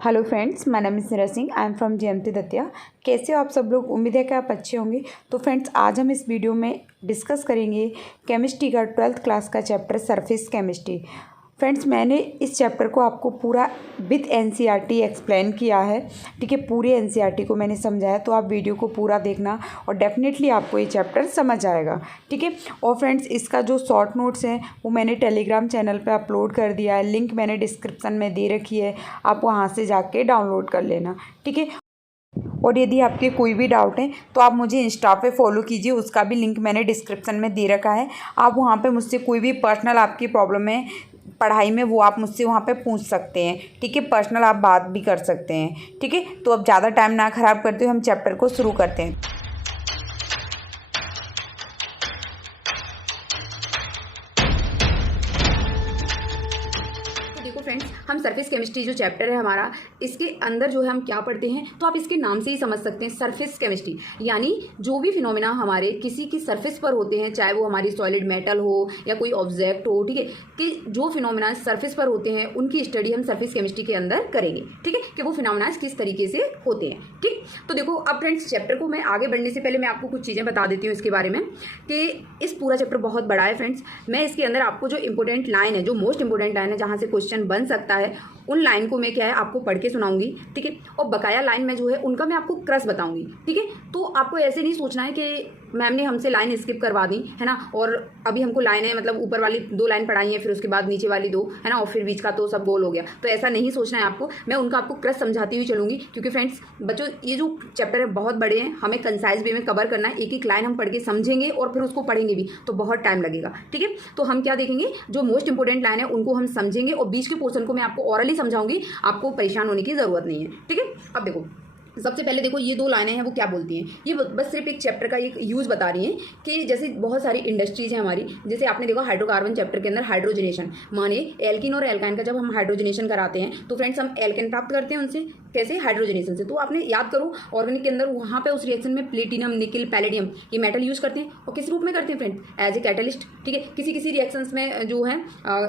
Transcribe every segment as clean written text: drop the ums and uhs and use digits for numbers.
Hello friends, my name is Neera Singh. I am from JMT Datia. कैसे हो आप सब लोग? उम्मीद है कि आप अच्छे होंगे। तो फ्रेंड्स, आज हम इस वीडियो में डिस्कस करेंगे केमिस्ट्री का 12th क्लास का चैप्टर सरफेस केमिस्ट्री। फ्रेंड्स, मैंने इस चैप्टर को आपको पूरा विद एनसीईआरटी एक्सप्लेन किया है। ठीक है, पूरे एनसीईआरटी को मैंने समझाया, तो आप वीडियो को पूरा देखना और डेफिनेटली आपको ये चैप्टर समझ आएगा। ठीक है, और फ्रेंड्स, इसका जो शॉर्ट नोट्स हैं वो मैंने टेलीग्राम चैनल पे अपलोड कर दिया है। लिंक मैंने डिस्क्रिप्शन में दे रखी है, आप वहाँ से जाके डाउनलोड कर लेना। ठीक है, और यदि आपके कोई भी डाउट है तो आप मुझे इंस्टा पे फॉलो कीजिए, उसका भी लिंक मैंने डिस्क्रिप्शन में दे रखा है। आप वहाँ पे मुझसे कोई भी पर्सनल आपकी प्रॉब्लम है पढ़ाई में, वो आप मुझसे वहाँ पे पूछ सकते हैं। ठीक है, पर्सनल आप बात भी कर सकते हैं। ठीक है, तो अब ज़्यादा टाइम ना ख़राब करते हुए हम चैप्टर को शुरू करते हैं। देखो फ्रेंड्स, हम सरफेस केमिस्ट्री जो चैप्टर है हमारा, इसके अंदर जो है हम क्या पढ़ते हैं, तो आप इसके नाम से ही समझ सकते हैं। सरफेस केमिस्ट्री यानी जो भी फिनोमेना हमारे किसी की सरफेस पर होते हैं, चाहे वो हमारी सॉलिड मेटल हो या कोई ऑब्जेक्ट हो, ठीक है, कि जो फिनोमेना सरफेस पर होते हैं उनकी स्टडी हम सरफेस केमिस्ट्री के अंदर करेंगे। ठीक है, कि वो फिनोमेना किस तरीके से होते हैं। ठीक, तो देखो अब फ्रेंड्स, चैप्टर को मैं आगे बढ़ने से पहले मैं आपको कुछ चीज़ें बता देती हूँ इसके बारे में, कि इस पूरा चैप्टर बहुत बड़ा है फ्रेंड्स। मैं इसके अंदर आपको जो इंपॉर्टेंट लाइन है, जो मोस्ट इंपॉर्टेंट लाइन है, जहाँ से क्वेश्चन बन सकता है, उन लाइन को मैं क्या है आपको पढ़ के सुनाऊंगी। ठीक है, और बकाया लाइन में जो है उनका मैं आपको क्रस बताऊंगी। ठीक है, तो आपको ऐसे नहीं सोचना है कि मैम ने हमसे लाइन स्किप करवा दी है ना, और अभी हमको लाइन है मतलब ऊपर वाली 2 लाइन पढ़ाई है, फिर उसके बाद नीचे वाली 2 है ना, और फिर बीच का तो सब गोल हो गया। तो ऐसा नहीं सोचना है आपको। मैं उनका आपको क्रस समझाती हुई चलूंगी, क्योंकि फ्रेंड्स बच्चों, ये जो चैप्टर है बहुत बड़े हैं, हमें कंसाइज वे में कवर करना है। एक एक लाइन हम पढ़ के समझेंगे और फिर उसको पढ़ेंगे भी, तो बहुत टाइम लगेगा। ठीक है, तो हम क्या देखेंगे, जो मोस्ट इंपॉर्टेंट लाइन है उनको हम समझेंगे, और बीच के पोर्शन को मैं आपको ऑरली समझाऊंगी। आपको परेशान होने की जरूरत नहीं है। ठीक है, अब देखो, सबसे पहले देखो ये 2 लाइनें हैं वो क्या बोलती हैं। ये बस सिर्फ एक चैप्टर का एक यूज़ बता रही हैं कि जैसे बहुत सारी इंडस्ट्रीज हैं हमारी, जैसे आपने देखा हाइड्रोकार्बन चैप्टर के अंदर हाइड्रोजनेशन, मानिए एल्किन और एल्काइन का जब हम हाइड्रोजनेशन कराते हैं तो फ्रेंड्स हम एल्केन प्राप्त करते हैं उनसे, कैसे? हाइड्रोजनेशन से। तो आपने याद करो, ऑर्गेनिक के अंदर वहाँ पे उस रिएक्शन में प्लेटिनम, निकल, पैलेडियम, ये मेटल यूज़ करते हैं, और किस रूप में करते हैं फ्रेंड्स? As a catalyst. ठीक है, किसी किसी रिएक्शंस में जो है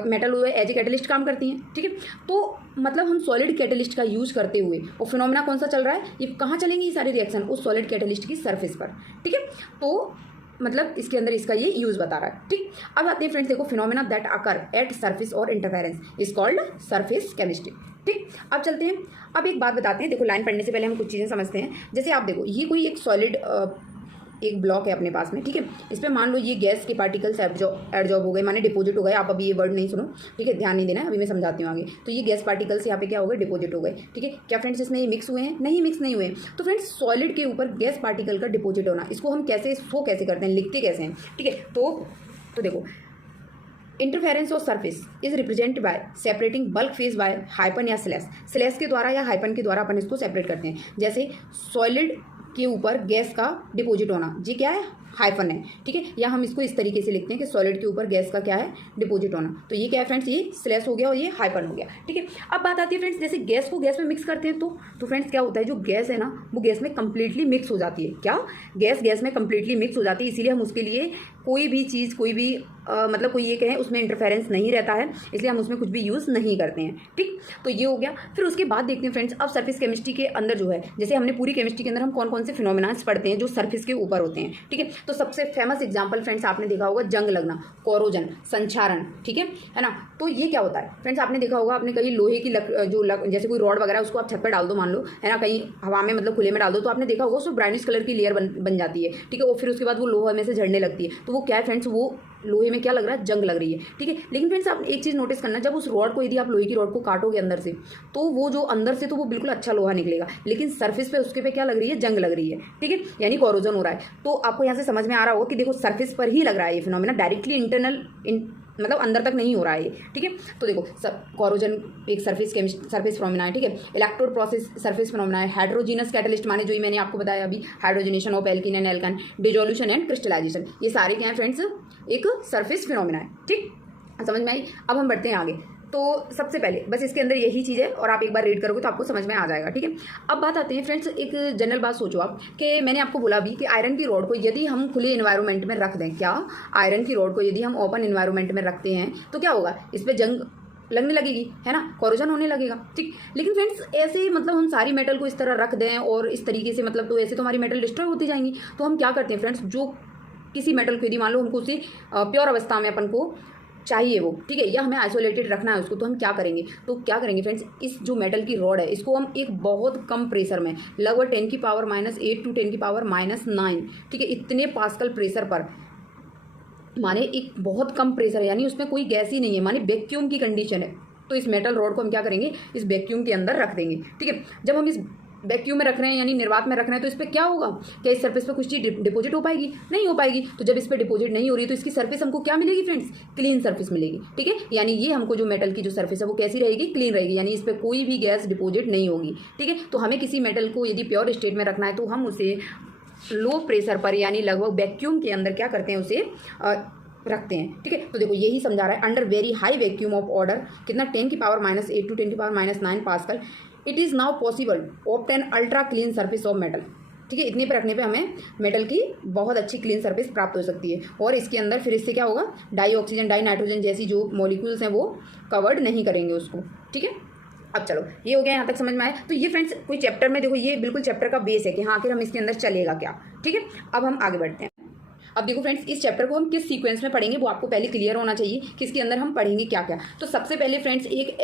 मेटल हुए एज ए कैटलिस्ट काम करती हैं। ठीक है, तो मतलब हम सॉलिड कैटलिस्ट का यूज़ करते हुए, और फिनोमेना कौन सा चल रहा है, ये कहाँ चलेंगे ये सारे रिएक्शन? उस सॉलिड कैटलिस्ट की सरफेस पर। ठीक है, तो मतलब इसके अंदर इसका ये यूज़ बता रहा है। ठीक, अब आते हैं फ्रेंड्स, देखो phenomena that occur at surface और interference is called surface chemistry. ठीक, अब चलते हैं, अब एक बात बताते हैं। देखो, लाइन पढ़ने से पहले हम कुछ चीज़ें समझते हैं। जैसे आप देखो, ये कोई एक सॉलिड एक ब्लॉक है अपने पास में। ठीक है, इस पर मान लो ये गैस के पार्टिकल्स एडजॉर्ब हो गए, माने डिपोजिट हो गए। आप अभी ये वर्ड नहीं सुनो, ठीक है, ध्यान नहीं देना है, अभी मैं समझाती हूँ आगे। तो ये गैस पार्टिकल्स यहाँ पे क्या हो गए, डिपोजिट हो गए। ठीक है, क्या फ्रेंड्स इसमें ये मिक्स हुए हैं? नहीं, मिक्स नहीं हुए। तो फ्रेंड्स, सॉलिड के ऊपर गैस पार्टिकल का डिपोजिट होना, इसको हम कैसे शो कैसे करते हैं, लिखते कैसे हैं? ठीक है, तो देखो, interference of surface is represent by separating bulk phase by hyphen या स्लैश। स्लैश के द्वारा या हाइपन के द्वारा अपन इसको सेपरेट करते हैं। जैसे सॉलिड के ऊपर गैस का डिपोजिट होना, जी क्या है? हाइफन है। ठीक है, या हम इसको इस तरीके से लिखते हैं कि सॉलिड के ऊपर गैस का क्या है? डिपोजिट होना। तो ये क्या है फ्रेंड्स? ये स्लैश हो गया और ये हाइफन हो गया। ठीक है, अब बात आती है फ्रेंड्स, जैसे गैस को गैस में मिक्स करते हैं तो फ्रेंड्स क्या होता है, जो गैस है ना वो गैस में कंप्लीटली मिक्स हो जाती है। क्या? गैस में कंप्लीटली मिक्स हो जाती है, इसीलिए हम उसके लिए कोई भी चीज़, कोई भी मतलब कोई ये कहें उसमें इंटरफेरेंस नहीं रहता है, इसलिए हम उसमें कुछ भी यूज़ नहीं करते हैं। ठीक, तो ये हो गया। फिर उसके बाद देखते हैं फ्रेंड्स, अब सरफेस केमिस्ट्री के अंदर जो है, जैसे हमने पूरी केमिस्ट्री के अंदर हम कौन कौन से फिनोमेनास पढ़ते हैं जो सरफेस के ऊपर होते हैं। ठीक है, तो सबसे फेमस एग्जाम्पल फ्रेंड्स आपने देखा होगा जंग लगना, कोरोजन, संक्षारण। ठीक है ना, तो ये क्या होता है फ्रेंड्स? आपने देखा होगा, आपने कहीं लोहे की जैसे कोई रॉड वगैरह उसको आप छत पर डाल दो, मान लो, है ना, कहीं हवा में मतलब खुले में डाल दो, तो आपने देखा होगा उसमें ब्राउनिश कलर की लेयर बन जाती है। ठीक है, और फिर उसके बाद वो लोहे में से झड़ने लगती है। तो वो क्या है फ्रेंड्स, वो लोहे में क्या लग रहा है, जंग लग रही है। ठीक है, लेकिन फ्रेंड्स आप एक चीज़ नोटिस करना, जब उस रॉड को, यदि आप लोहे की रॉड को काटोगे अंदर से, तो वो जो अंदर से तो वो बिल्कुल अच्छा लोहा निकलेगा, लेकिन सरफेस पे उसके पे क्या लग रही है, जंग लग रही है। ठीक है, यानी कोरोजन हो रहा है। तो आपको यहाँ से समझ में आ रहा होगा कि देखो सरफेस पर ही लग रहा है ये फिनोमेना, डायरेक्टली इंटरनल मतलब अंदर तक नहीं हो रहा है ये। ठीक है, तो देखो कोरोजन एक सरफेस फिनोमेना है। ठीक है, इलेक्ट्रोड प्रोसेस सरफेस फिनोमेना है। हाइड्रोजीनस कैटलिस्ट माने जो ही मैंने आपको बताया अभी, hydrogenation of alkene and alkyne, dissolution and crystallisation, ये सारे क्या है फ्रेंड्स, एक सरफेस फिनोमेना है। ठीक, समझ में आई? अब हम बढ़ते हैं आगे। तो सबसे पहले बस इसके अंदर यही चीज़ है, और आप एक बार रीड करोगे तो आपको समझ में आ जाएगा। ठीक है, अब बात आती है फ्रेंड्स, एक जनरल बात सोचो आप, कि मैंने आपको बोला भी कि आयरन की रॉड को यदि हम खुले इन्वायरमेंट में रख दें, क्या आयरन की रॉड को यदि हम ओपन इन्वायरमेंट में रखते हैं तो क्या होगा, इस पर जंग लगने लगेगी, है ना, कोरोजन होने लगेगा, ठीक। लेकिन फ्रेंड्स ऐसे मतलब हम सारी मेटल को इस तरह रख दें और इस तरीके से मतलब तो ऐसे तो हमारी मेटल डिस्ट्रॉय होती जाएंगी। तो हम क्या करते हैं फ्रेंड्स, जो किसी मेटल को यदि मान लो हमको उसे प्योर अवस्था में अपन को चाहिए वो, ठीक है, या हमें आइसोलेटेड रखना है उसको, तो हम क्या करेंगे, तो क्या करेंगे फ्रेंड्स, इस जो मेटल की रॉड है इसको हम एक बहुत कम प्रेशर में, लगभग 10⁻⁸ टू 10⁻⁹, ठीक है, इतने पास्कल प्रेशर पर, माने एक बहुत कम प्रेशर है, यानी उसमें कोई गैस ही नहीं है, माने वैक्यूम की कंडीशन है, तो इस मेटल रॉड को हम क्या करेंगे, इस वैक्यूम के अंदर रख देंगे, ठीक है। जब हम इस वैक्यूम में रख रहे हैं यानी निर्वात में रख रहे हैं, तो इस पर क्या होगा, क्या इस सरफेस पर कुछ चीज़ डिपॉजिट हो पाएगी, नहीं हो पाएगी। तो जब इस पर डिपॉजिट नहीं हो रही तो इसकी सरफेस हमको क्या मिलेगी फ्रेंड्स, क्लीन सरफेस मिलेगी, ठीक है। यानी ये हमको जो मेटल की जो सरफेस है वो कैसी रहेगी, क्लीन रहेगी, यानी इस पर कोई भी गैस डिपॉजिट नहीं होगी, ठीक है। तो हमें किसी मेटल को यदि प्योर स्टेट में रखना है तो हम उसे लो प्रेशर पर यानी लगभग वैक्यूम के अंदर क्या करते हैं, उसे रखते हैं, ठीक है। तो देखो यही समझा रहा है, under very high vacuum of order कितना 10⁻⁸ to 10⁻⁹ pascal it is now possible obtain ultra clean surface of metal, ठीक है। इतने पे रखने पे हमें मेटल की बहुत अच्छी क्लीन सरफेस प्राप्त हो सकती है, और इसके अंदर फिर इससे क्या होगा, डाई ऑक्सीजन डाई नाइट्रोजन जैसी जो मॉलिक्यूल्स हैं वो कवर्ड नहीं करेंगे उसको, ठीक है। अब चलो ये हो गया, यहाँ तक समझ में आया। तो ये फ्रेंड्स कोई चैप्टर में देखो ये बिल्कुल चैप्टर का बेस है कि हाँ आखिर हम इसके अंदर चलेगा क्या, ठीक है। अब हम आगे बढ़ते हैं। अब देखो फ्रेंड्स इस चैप्टर को हम किस सीक्वेंस में पढ़ेंगे वो आपको पहले क्लियर होना चाहिए कि इसके अंदर हम पढ़ेंगे क्या क्या। तो सबसे पहले फ्रेंड्स एक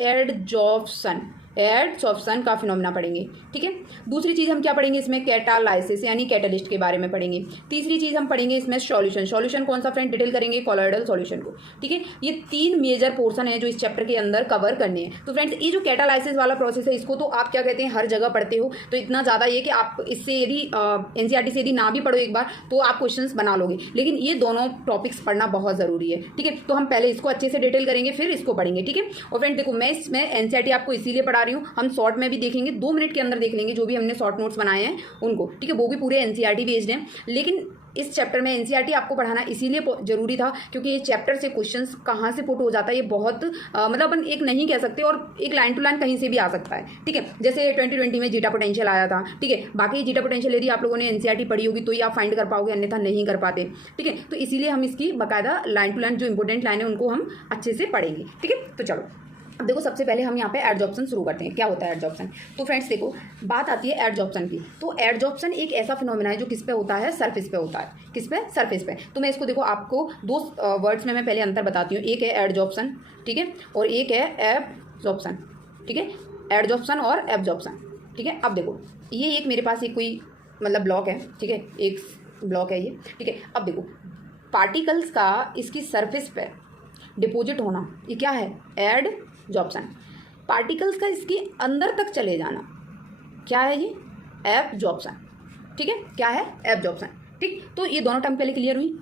एडजॉर्प्शन का फिनोमेना पढ़ेंगे, ठीक है। दूसरी चीज़ हम क्या पढ़ेंगे इसमें, कैटालाइसिस यानी कैटलिस्ट के बारे में पढ़ेंगे। तीसरी चीज़ हम पढ़ेंगे इसमें सॉल्यूशन कौन सा फ्रेंड डिटेल करेंगे, कॉलॉइडल सॉल्यूशन को, ठीक है। ये 3 मेजर पोर्शन है जो इस चैप्टर के अंदर कवर करने हैं। तो फ्रेंड्स ये जो कैटालाइसिस वाला प्रोसेस है इसको तो आप क्या कहते हैं हर जगह पढ़ते हो, तो इतना ज़्यादा ये कि आप इससे यदि एनसीईआरटी से यदि ना भी पढ़ो एक बार तो आप क्वेश्चंस बना लोगे, लेकिन ये दोनों टॉपिक्स पढ़ना बहुत ज़रूरी है, ठीक है। तो हम पहले इसको अच्छे से डिटेल करेंगे फिर इसको पढ़ेंगे, ठीक है। और फ्रेंड देखो मैं इसमें एनसीईआरटी आपको इसीलिए पढ़ा रही हूँ, हम शॉर्ट में भी देखेंगे 2 मिनट के अंदर देख लेंगे जो भी हमने शॉर्ट नोट्स बनाए हैं उनको, ठीक है, वो भी पूरे एनसीईआरटी बेस्ड हैं। लेकिन इस चैप्टर में एनसीईआरटी आपको पढ़ाना इसीलिए जरूरी था क्योंकि ये चैप्टर से क्वेश्चंस कहाँ से पुट हो जाता है ये बहुत मतलब अपन एक नहीं कह सकते, और एक लाइन टू लाइन कहीं से भी आ सकता है, ठीक है। जैसे 2020 में जीटा पोटेंशियल आया था, ठीक है। बाकी जीटा पोटेंशियल यदि आप लोगों ने एनसीईआरटी पढ़ी होगी तो ही आप फाइंड कर पाओगे, अन्यथा नहीं कर पाते, ठीक है। तो इसीलिए हम इसकी बाकायदा लाइन टू लाइन जो इंपॉर्टेंट लाइन है उनको हम अच्छे से पढ़ेंगे, ठीक है। तो चलो अब देखो सबसे पहले हम यहाँ पे एडजॉर्प्शन शुरू करते हैं। क्या होता है एडजॉर्प्शन, तो फ्रेंड्स देखो बात आती है एडजॉर्प्शन की। तो एडजॉर्प्शन एक ऐसा फिनोमेना है जो किस पे होता है, सरफेस पे होता है। किस पे, सरफेस पे। तो मैं इसको देखो आपको 2 वर्ड्स में मैं पहले अंतर बताती हूँ, एक है एडजॉर्प्शन, ठीक है, और एक है एब्जॉर्प्शन, ठीक है। एडजॉर्प्शन और एब्जॉर्प्शन, ठीक है। अब देखो ये एक मेरे पास एक कोई मतलब ब्लॉक है, ठीक है, एक ब्लॉक है ये, ठीक है। अब देखो पार्टिकल्स का इसकी सरफेस पे डिपॉजिट होना ये क्या है, एडजॉर्प्शन। पार्टिकल्स का इसके अंदर तक चले जाना क्या है, ये एब्जॉर्प्शन, ठीक है। क्या है, एब्जॉर्प्शन, ठीक। तो ये दोनों टर्म पहले क्लियर हुई,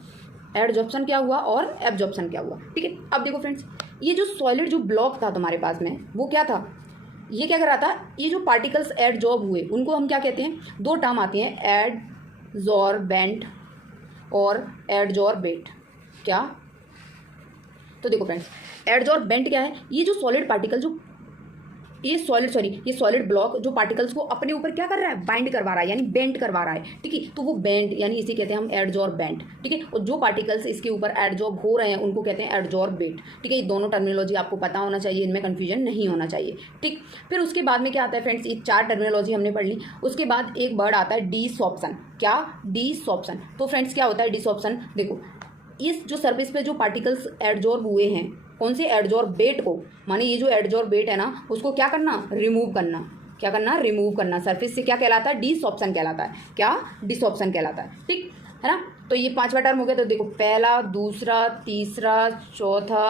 एडजॉर्प्शन क्या हुआ और एब्जॉर्प्शन क्या हुआ, ठीक है। अब देखो फ्रेंड्स ये जो सॉलिड जो ब्लॉक था तुम्हारे पास में वो क्या था, ये क्या कर रहा था, ये जो पार्टिकल्स एडजॉर्ब हुए उनको हम क्या कहते हैं, 2 टर्म आती हैं, एडजॉर्बेंट और एडजॉर्बेट। क्या, तो देखो फ्रेंड्स एडजॉर्बेंट क्या है, ये जो सॉलिड पार्टिकल जो ये सॉलिड ब्लॉक जो पार्टिकल्स को अपने ऊपर क्या कर रहा है, बाइंड करवा रहा है यानी बेंड करवा रहा है, ठीक है। तो वो बेंड यानी इसे कहते हैं हम एडजॉर्बेंट, ठीक है। और जो पार्टिकल्स इसके ऊपर एडजॉर्ब हो रहे हैं उनको कहते हैं एडजॉर्बेट, ठीक है। ये दोनों टर्मिनोलॉजी आपको पता होना चाहिए, इनमें कन्फ्यूजन नहीं होना चाहिए, ठीक। फिर उसके बाद में क्या आता है फ्रेंड्स, ये 4 टर्मिनोलॉजी हमने पढ़ ली। उसके बाद एक वर्ड आता है डिसॉर्प्शन। क्या, डिसॉर्प्शन। तो फ्रेंड्स क्या होता है डिसॉर्प्शन, देखो इस जो सरफेस पे जो पार्टिकल्स एडजॉर्ब हुए हैं, कौन से, एडजॉर्बेट को, माने ये जो एडजॉर्बेट है ना उसको क्या करना, रिमूव करना। क्या करना, रिमूव करना। सरफेस से क्या कहलाता है, डिसऑप्शन कहलाता है। क्या, डिसऑप्शन कहलाता है, ठीक है ना। तो ये 5वां टर्म हो गया। तो देखो पहला, दूसरा, तीसरा, चौथा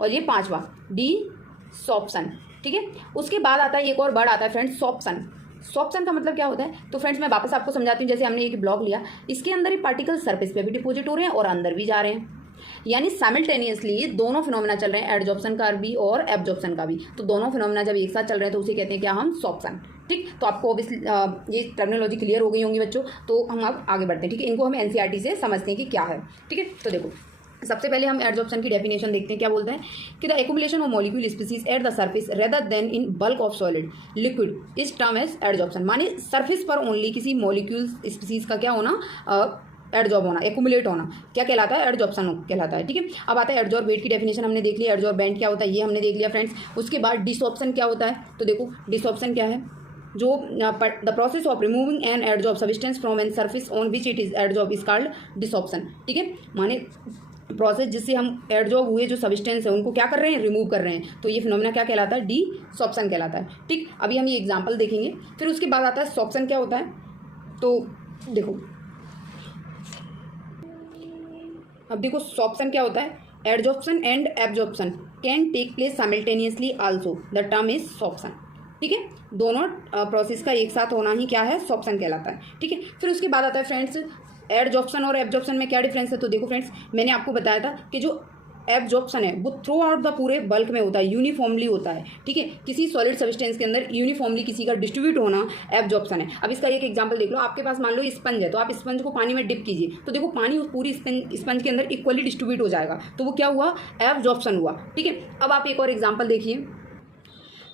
और ये 5वां डिसऑप्शन, ठीक है। उसके बाद आता है एक और वर्ड आता है फ्रेंड्स, सॉप्शन। सॉप्शन का मतलब क्या होता है, तो फ्रेंड्स मैं वापस आपको समझाती हूँ। जैसे हमने एक ब्लॉक लिया, इसके अंदर ये पार्टिकल सरफेस पे भी डिपोजिट हो रहे हैं और अंदर भी जा रहे हैं, यानी साइमल्टेनियसली दोनों फिनोमेना चल रहे हैं, एडजॉर्प्शन का भी और एब्जॉर्प्शन का भी। तो दोनों फिनोमेना जब एक साथ चल रहे हैं तो उसे कहते हैं क्या, हम सॉप्शन, ठीक। तो आपको ऑब्वियसली ये टर्मिनोलॉजी क्लियर हो गई होंगी बच्चों। तो हम अब आगे बढ़ते हैं, ठीक है। इनको हम एनसीईआरटी से समझते हैं कि क्या है, ठीक है। तो देखो सबसे पहले हम एडजॉर्प्शन की डेफिनेशन देखते हैं। क्या बोलते हैं कि the accumulation of molecule species at the surface rather then in bulk of solid liquid इस टर्म एज एडजॉर्प्शन। माने सरफेस पर ओनली किसी मॉलिक्यूल स्पीसीज का क्या होना, एडजॉर्ब होना, एक्यूमुलेट होना क्या कहलाता है? एडजॉर्प्शन कहलाता है। ठीक है, अब आता है एडजॉर्बेट की डेफिनेशन हमने देख लिया, एडजॉर्बेंट क्या होता है ये हमने देख लिया फ्रेंड्स। उसके बाद डिसऑप्शन क्या होता है? तो देखो डिसऑप्शन क्या है, जो the process of removing an adsorb substance from an surface on which it is adsorb is called desorption. ठीक है, माने प्रोसेस जिससे हम एडजॉर्ब हुए जो सब्सटेंस है उनको क्या कर रहे हैं? रिमूव कर रहे हैं, तो ये फिनोमेना क्या कहलाता है? डिसऑप्शन कहलाता है। ठीक, अभी हम ये एग्जांपल देखेंगे, फिर उसके बाद आता है सॉप्शन क्या होता है। तो देखो अब देखो सॉप्शन क्या होता है, adsorption and absorption can take place simultaneously also, the term is sorption. ठीक है, दोनों प्रोसेस का एक साथ होना ही क्या है? सॉप्शन कहलाता है। ठीक है, फिर उसके बाद आता है फ्रेंड्स एडजॉर्प्शन और एब्जॉर्प्शन में क्या डिफरेंस है। तो देखो फ्रेंड्स, मैंने आपको बताया था कि जो एब्जॉर्प्शन है वो थ्रू आउट द पूरे बल्क में होता है, यूनिफॉर्मली होता है। ठीक है, किसी सॉलिड सब्सटेंस के अंदर यूनिफॉर्मली किसी का डिस्ट्रीब्यूट होना एब्जॉर्प्शन है। अब इसका एक एग्जांपल देख लो, आपके पास मान लो स्पंज है, तो आप स्पंज को पानी में डिप कीजिए, तो देखो पानी उस पूरी स्पंज के अंदर इक्वली डिस्ट्रीब्यूट हो जाएगा, तो वो क्या हुआ? एब्जॉर्प्शन हुआ। ठीक है, अब आप एक और एग्जाम्पल देखिए,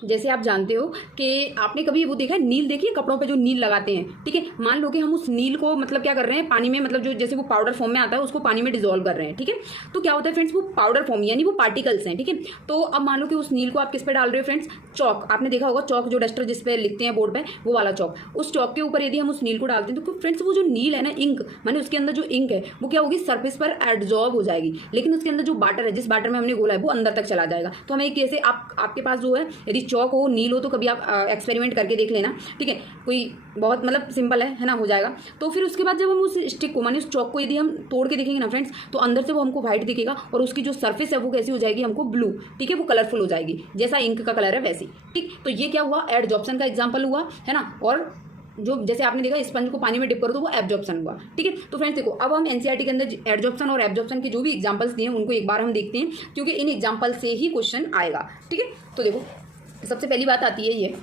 जैसे आप जानते हो कि आपने कभी वो देखा है, नील देखिए, कपड़ों पे जो नील लगाते हैं। ठीक है, मान लो कि हम उस नील को मतलब क्या कर रहे हैं? पानी में, मतलब जो जैसे वो पाउडर फॉर्म में आता है उसको पानी में डिजोल्व कर रहे हैं। ठीक है, तो क्या होता है फ्रेंड्स, वो पाउडर फॉर्म यानी वो पार्टिकल्स हैं। ठीक है, तो अब मान लो कि उस नील को आप किस पे डाल रहे हो फ्रेंड्स? चौक, आपने देखा होगा चौक जो डस्टर जिस पे लिखते हैं बोर्ड पे, वो वाला चौक, उस चौक के ऊपर यदि हम उस नील को डालते हैं तो फ्रेंड्स वो जो नील है ना, इंक माने उसके अंदर जो इंक है वो क्या होगी? सरफेस पर एडजॉर्ब हो जाएगी, लेकिन उसके अंदर जो बाटर है, जिस बाटर में हमने घोला है वो अंदर तक चला जाएगा। तो हमें कैसे, आपके पास जो है यदि चौक हो, नील हो, तो कभी आप एक्सपेरिमेंट करके देख लेना। ठीक है, कोई बहुत मतलब सिंपल है ना, हो जाएगा। तो फिर उसके बाद जब हम उस स्टिक को माने उस चौक को यदि हम तोड़ के देखेंगे ना फ्रेंड्स, तो अंदर से वो हमको व्हाइट दिखेगा और उसकी जो सरफेस है वो कैसी हो जाएगी? हमको ब्लू। ठीक है, वो कलरफुल हो जाएगी, जैसा इंक का कलर है वैसी। ठीक, तो ये क्या हुआ? एडजॉर्प्शन का एग्जाम्पल हुआ है ना। और जो जैसे आपने देखा स्पंज को पानी में डिप करो तो वो एब्जॉर्प्शन हुआ। ठीक है, तो फ्रेंड्स देखो, अब हम एनसीईआरटी के अंदर एडजॉर्प्शन और एब्जॉर्प्शन के जो भी एग्जांपल्स दिए हैं उनको एक बार हम देखते हैं, क्योंकि इन एग्जांपल से ही क्वेश्चन आएगा। ठीक है, तो देखो सबसे पहली बात आती है ये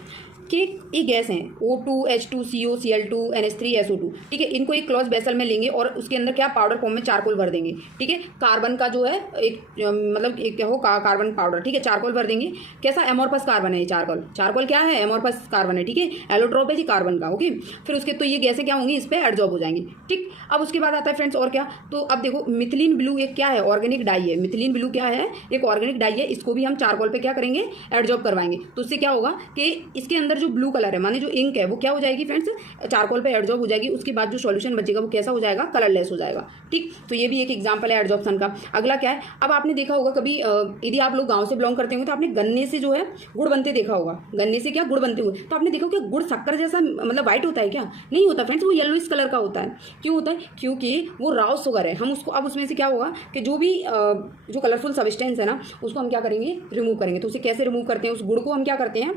कि ये गैस हैं O2 H2 CO Cl2 NH3 SO2। ठीक है, इनको एक क्लोज वेसल में लेंगे और उसके अंदर क्या पाउडर फॉर्म में चारकोल भर देंगे। ठीक है, कार्बन का जो है एक मतलब एक क्या हो कार्बन पाउडर। ठीक है, चारकोल भर देंगे। कैसा? एमोर्फस कार्बन है ये चारकोल। चारकोल क्या है? एमोर्फस कार्बन है। ठीक है, एलोट्रोप है जी कार्बन का। ओके, फिर उसके तो ये गैसें क्या होंगी? इस पर एडजॉर्ब हो जाएंगी। ठीक, अब उसके बाद आता है फ्रेंड्स और क्या, तो अब देखो मिथिलीन ब्लू एक क्या है? ऑर्गेनिक डाई है। मिथिलीन ब्लू क्या है? एक ऑर्गेनिक डाई है। इसको भी हम चारकोल पे क्या करेंगे? एडजॉर्ब करवाएंगे। तो उससे क्या होगा कि इसके अंदर जो ब्लू कलर है जो इंक है वो क्या हो जाएगी फ्रेंड्स? चारकोल पे एडजॉर्ब हो जाएगी। उसके बाद जो सॉल्यूशन बचेगा वो कैसा हो जाएगा? कलरलेस हो जाएगा। ठीक, तो ये भी एक एग्जांपल है एडजॉर्प्शन का। अगला क्या है? अब आपने देखा होगा कभी यदि आप लोग गांव से बिलोंग करते होंगे तो आपने गन्ने से जो है गुड़ बनते देखा होगा। गन्ने से क्या गुड़ बनते हुए, तो आपने देखा कि गुड़ शक्कर जैसा मतलब व्हाइट होता है क्या? नहीं होता फ्रेंड्स, वो येलोइश कलर का होता है। क्यों होता है? क्योंकि वो राव शुगर है। हम उसको अब उसमें से क्या होगा कि जो भी जो कलरफुल सब्सटेंस है ना उसको हम क्या करेंगे? रिमूव करेंगे। तो उसे कैसे रिमूव करते हैं? उस गुड़ को हम क्या करते हैं?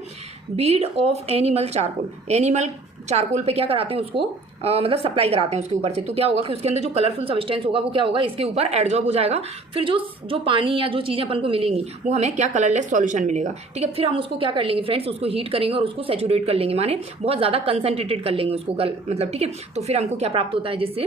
Bead of animal charcoal, animal charcoal पे क्या कराते हैं? उसको मतलब सप्लाई कराते हैं उसके ऊपर से। तो क्या होगा कि उसके अंदर जो कलरफुल सब्सटेंस होगा वो क्या होगा? इसके ऊपर एडजॉर्ब हो जाएगा। फिर जो पानी या जो चीज़ें अपन को मिलेंगी वो हमें क्या? कलरलेस सॉल्यूशन मिलेगा। ठीक है, फिर हम उसको क्या कर लेंगे फ्रेंड्स? उसको हीट करेंगे और उसको सैचुरेट कर लेंगे, माने बहुत ज़्यादा कंसनट्रेटेड कर लेंगे उसको मतलब। ठीक है, तो फिर हमको क्या प्राप्त होता है? जिससे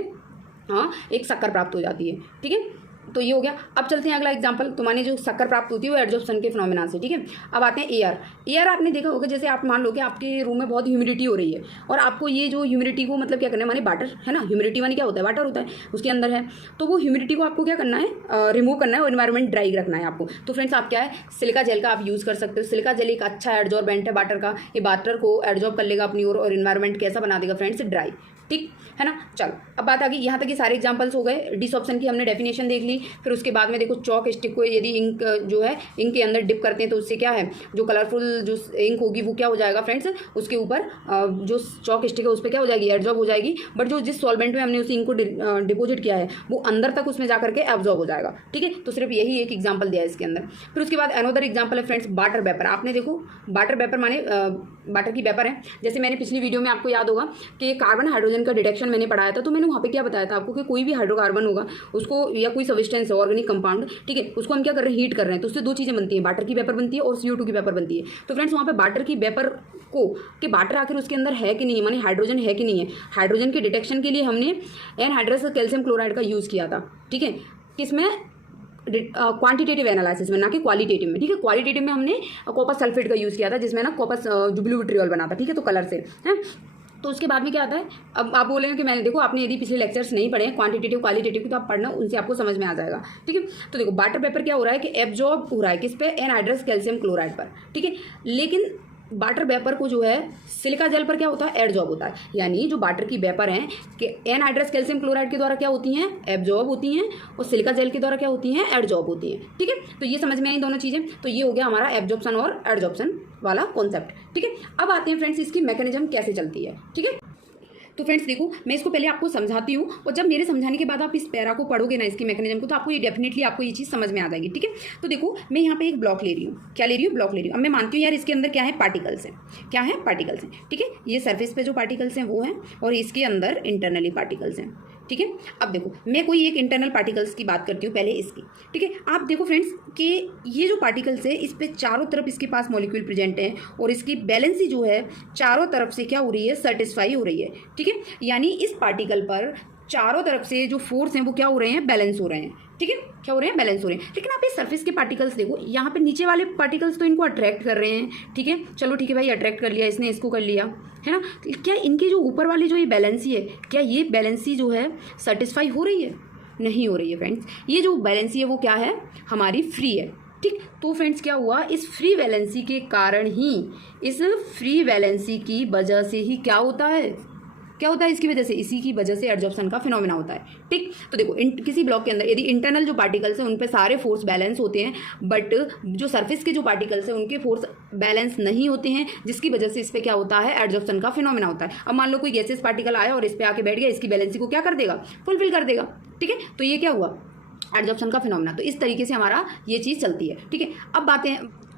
एक शक्कर प्राप्त हो जाती है। ठीक है, तो ये हो गया। अब चलते हैं अगला एग्जांपल। तो माने जो शक्कर प्राप्त होती है वो एडजॉर्प्शन के फिनोमेना से। ठीक है, अब आते हैं एयर। एयर आपने देखा होगा, जैसे आप मान लो कि आपके रूम में बहुत ह्यूमिडिटी हो रही है और आपको ये जो ह्यूमिडिटी को मतलब क्या करना है? माने वाटर है ना, ह्यूमिडिटी माने क्या होता है? वाटर होता है, उसके अंदर है। तो वो ह्यूमिडिटी को आपको क्या करना है? रिमूव करना है और एनवायरमेंट ड्राई रखना है आपको। तो फ्रेंड्स आप क्या है? सिलिका जेल का आप यूज़ कर सकते हो। सिलिका जेल एक अच्छा एडजॉर्बेंट है वाटर का। ये वाटर को एडजॉर्ब कर लेगा अपनी ओर और एनवायरमेंट कैसा बना देगा फ्रेंड्स? ड्राई। ठीक है ना। चलो अब बात आ गई, यहाँ तक ये सारे एग्जांपल्स हो गए। डिसऑप्शन की हमने डेफिनेशन देख ली। फिर उसके बाद में देखो चौक स्टिक को यदि इंक जो है इंक के अंदर डिप करते हैं तो उससे क्या है? जो कलरफुल जो इंक होगी वो क्या हो जाएगा फ्रेंड्स? उसके ऊपर जो चौक स्टिक है उस पर क्या हो जाएगी? एब्जॉर्ब हो जाएगी। बट जो जिस सॉल्वेंट में हमने उस इंक को डिपोजिट किया है वो अंदर तक उसमें जाकर के एब्जॉर्ब हो जाएगा। ठीक है, तो सिर्फ यही एक एग्जाम्पल दिया है इसके अंदर। फिर उसके बाद अनदर एग्जाम्पल है फ्रेंड्स वाटर वेपर। आपने देखो वाटर वेपर माने वाटर की वेपर है। जैसे मैंने पिछली वीडियो में आपको याद होगा कि कार्बन हाइड्रोजन का डिटेक्शन मैंने पढ़ाया था, तो मैंने वहाँ पे क्या बताया था आपको कि कोई भी हाइड्रोकार्बन होगा उसको या कोई सब्सटेंस है ऑर्गेनिक कंपाउंड, ठीक है, उसको हम क्या कर रहे हैं? हीट कर रहे हैं। तो उससे दो चीज़ें बनती हैं, वाटर की वेपर बनती है और CO2 की वेपर बनती है। तो फ्रेंड्स वहाँ पे वाटर की वेपर को कि वाटर आखिर उसके अंदर है कि नहीं है, माने हाइड्रोजन है कि नहीं है। हाइड्रोजन के डिटेक्शन के लिए हमने एनहाइड्रस कैल्शियम क्लोराइड का यूज़ किया था। ठीक है, किसमें? क्वांटिटेटिव एनालिसिस में, ना कि क्वालिटेटिव में। ठीक है, क्वालिटेटिव में हमने कॉपर सल्फेट का यूज़ किया था जिसमें ना कॉपर जो ब्लू विट्रियोल बना था। ठीक है, तो कलर से है। तो उसके बाद में क्या आता है, अब आप बोलेंगे कि मैंने देखो आपने यदि पिछले लेक्चर्स नहीं पढ़े क्वांटिटेटिव क्वालिटेटिव की, तो आप पढ़ना, उनसे आपको समझ में आ जाएगा। ठीक है, तो देखो वाटर वेपर क्या हो रहा है कि एब्जॉर्ब हो रहा है किस पे, एनहाइड्रस कैल्शियम क्लोराइड पर। ठीक है, लेकिन वाटर वेपर को जो है सिलिका जेल पर क्या होता है, एडजॉर्ब होता है। यानी जो वाटर की वेपर हैं कि एनहाइड्रस कैल्शियम क्लोराइड के द्वारा क्या होती हैं, एब्जॉर्ब होती हैं, और सिलिका जेल के द्वारा क्या होती हैं, एडजॉर्ब होती हैं। ठीक है, तो ये समझ में आई दोनों चीज़ें। तो ये हो गया हमारा एब्जॉर्प्शन और एडजॉर्प्शन वाला कॉन्सेप्ट। ठीक है, अब आते हैं फ्रेंड्स इसकी मैकेनिज्म कैसे चलती है। ठीक है, तो फ्रेंड्स देखो मैं इसको पहले आपको समझाती हूँ, और जब मेरे समझाने के बाद आप इस पैरा को पढ़ोगे ना, इसकी मैकेनिज्म को, तो आपको ये डेफिनेटली आपको ये चीज़ समझ में आ जाएगी। ठीक है, तो देखो मैं यहाँ पे एक ब्लॉक ले रही हूँ, क्या ले रही हूँ, ब्लॉक ले रही हूँ। अब मैं मानती हूँ यार इसके अंदर क्या है, पार्टिकल्स हैं, क्या है, पार्टिकल्स हैं। ठीक है, ये सरफेस पे जो पार्टिकल्स हैं वो हैं, और इसके अंदर इंटरनली पार्टिकल्स हैं। ठीक है, अब देखो मैं कोई एक इंटरनल पार्टिकल्स की बात करती हूँ पहले इसकी। ठीक है, आप देखो फ्रेंड्स कि ये जो पार्टिकल्स है इस पे चारों तरफ इसके पास मॉलिक्यूल प्रेजेंट है, और इसकी बैलेंसी जो है चारों तरफ से क्या हो रही है, सेटिस्फाई हो रही है। ठीक है, यानी इस पार्टिकल पर चारों तरफ से जो फोर्स हैं वो क्या हो रहे हैं, बैलेंस हो रहे हैं। ठीक है, क्या हो रहे हैं, बैलेंस हो रहे हैं। लेकिन आप इस सरफेस के पार्टिकल्स देखो, यहाँ पे नीचे वाले पार्टिकल्स तो इनको अट्रैक्ट कर रहे हैं। ठीक है, चलो ठीक है भाई, अट्रैक्ट कर लिया इसने, इसको कर लिया, है ना। क्या इनकी जो ऊपर वाली जो ये बैलेंसी है, क्या ये बैलेंसी जो है सेटिस्फाई हो रही है, नहीं हो रही है फ्रेंड्स। ये जो बैलेंसी है वो क्या है, हमारी फ्री है। ठीक, तो फ्रेंड्स क्या हुआ, इस फ्री वैलेंसी के कारण ही, इस फ्री वैलेंसी की वजह से ही क्या होता है, क्या होता है, इसकी वजह से, इसी की वजह से एडजॉर्प्शन का फिनोमेना होता है। ठीक, तो देखो किसी ब्लॉक के अंदर यदि इंटरनल जो पार्टिकल्स हैं उन पे सारे फोर्स बैलेंस होते हैं, बट जो सरफेस के जो पार्टिकल्स हैं उनके फोर्स बैलेंस नहीं होते हैं, जिसकी वजह से इस पर क्या होता है, एडजॉर्प्शन का फिनोमेना होता है। अब मान लो कोई गैसेस पार्टिकल आया और इस पर आके बैठ गया, इसकी बैलेंसी को क्या कर देगा, फुलफिल कर देगा। ठीक है, तो ये क्या हुआ, एडजॉर्प्शन का फिनोमेना। तो इस तरीके से हमारा ये चीज़ चलती है। ठीक है, अब